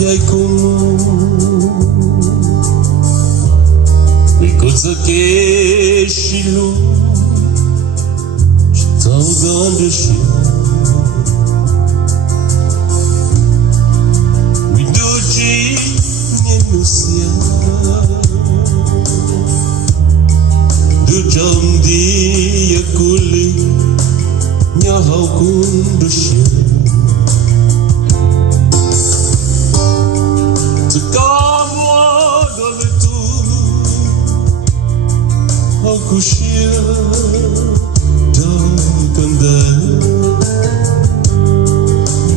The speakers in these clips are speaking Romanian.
dai como Micuță che și lu Și tsaug și Mi duci Nienusia Ducam dia kuli Nyahau kundusia Kushia takanda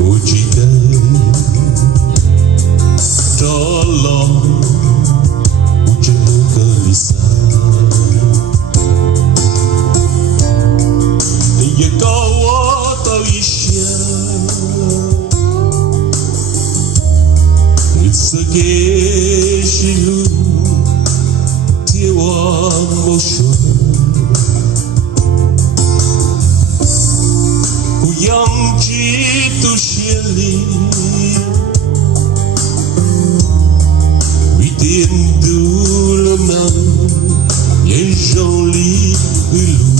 Ujida Tolong Ujaga lisa Ia kawa tawisya It's a geshilu Tiwa mosho Yang jitu shili Within du nam Ye joli ulu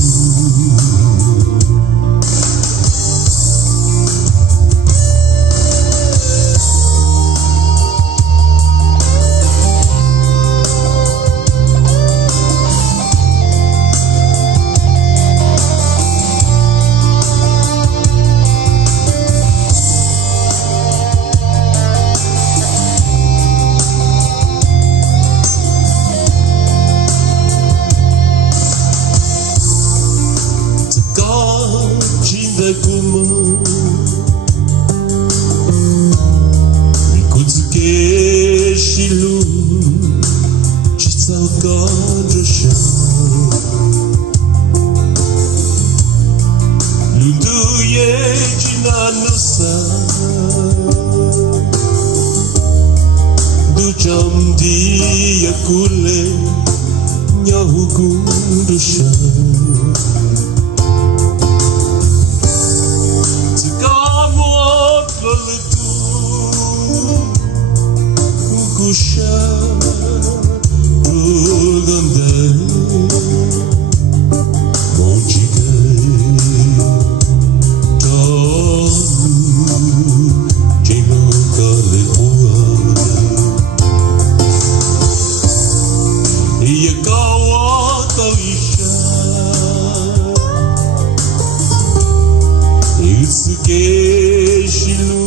Como Micuță che și lu Și tsaug și Lundu e cina nusa Ducam dia kule Nyahu kundusha Kusha Ruganda Monchiga Tolu Jingo Kale Muab Ia kawa tawisha It's a geshilu